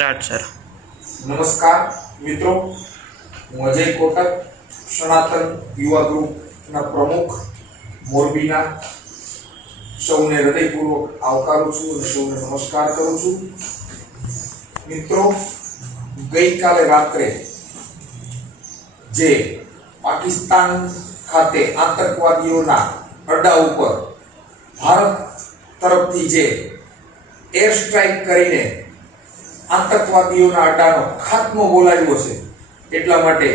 Start sir. નમસ્કાર મિત્રો, હું અજય કોટક, સનાતન યુવા ગ્રુપના પ્રમુખ મોરબીના સૌને હૃદયપૂર્વક આવકારું છું અને સૌને નમસ્કાર કરું છું. મિત્રો, ગઈકાલે રાત્રે જે પાકિસ્તાન ખાતે આતંકવાદીઓના અડ્ડા ઉપર ભારત તરફથી જે એર સ્ટ્રાઇક કરીને આતંકવાદીઓના અડ્ડાનો ખાત્મો બોલાવ્યો છે, એટલા માટે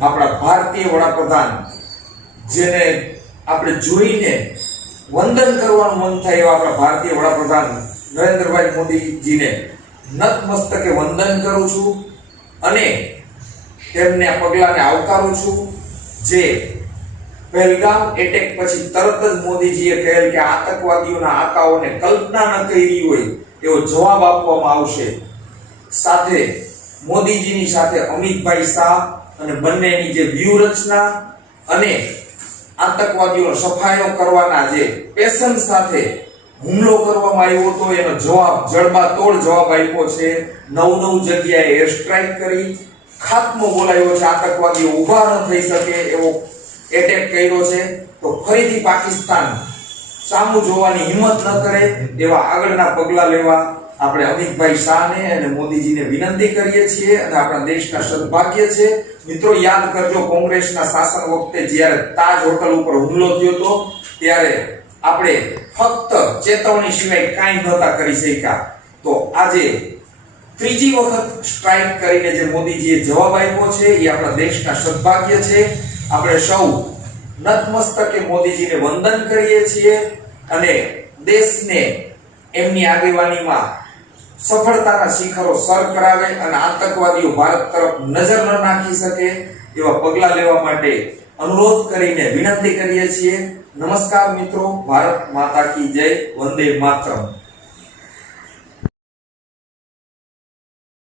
આપણા ભારતીય વડાપ્રધાન, જેને આપણે જોઈને વંદન કરવાનું મન થાય એવા આપણા ભારતીય વડાપ્રધાન નરેન્દ્રભાઈ મોદીજીને નતમસ્તકે વંદન કરું છું અને તેમને આ પગલાને આવકારું છું. જે પહેલગામ એટેક પછી તરત જ મોદીજીએ કહેલ કે આતંકવાદીઓના આકાઓને કલ્પના ન કરી હોય એવો જવાબ આપવામાં આવશે. સાથે મોદીજીની સાથે અમિતભાઈ શાહ અને બંનેની જે વ્યૂહરચના અને આતંકવાદીઓનો સફાયો કરવાના જે પેશન સાથે હુમલો કરવામાં આવ્યો હતો, એનો જવાબ જડબાતોડ જવાબ આપ્યો છે. 9 જગ્યાએ એર સ્ટ્રાઇક કરી ખાત્મો બોલાવ્યો છે. આતંકવાદીઓ ઊભા ન થઈ શકે એવો એટેક કર્યો છે. તો ફરીથી પાકિસ્તાન સામું જોવાની હિંમત ન કરે એવા આગળના પગલા લેવા આપણે અમિતભાઈ શાહને અને મોદીજીને વિનંતી કરીએ છીએ અને આપણા દેશના સદભાગ્ય છે. મિત્રો, યાદ કરજો, કોંગ્રેસના શાસન વખતે જ્યારે તાજ હોટલ ઉપર હુમલો થયો હતો ત્યારે આપણે ફક્ત ચેતવણી સિવાય કાંઈ નહોતા કરી શક્યા. તો આજે ત્રીજી વખત સ્ટ્રાઇક કરીને જે મોદીજીએ જવાબ આપ્યો છે એ આપણા દેશના સદભાગ્ય છે. આપણે સૌ નતમસ્તકે મોદીજીને વંદન કરીએ છીએ અને દેશને એમની આગેવાનીમાં સફળતાના શિખરો સર કરાવે અને આતંકવાદીઓ ભારત તરફ નજર ન નાખી શકે એવા પગલા લેવા માટે અનુરોધ કરીને વિનંતી કરીએ છીએ. નમસ્કાર મિત્રો, ભારત માતા કી જય, વંદે માતરમ.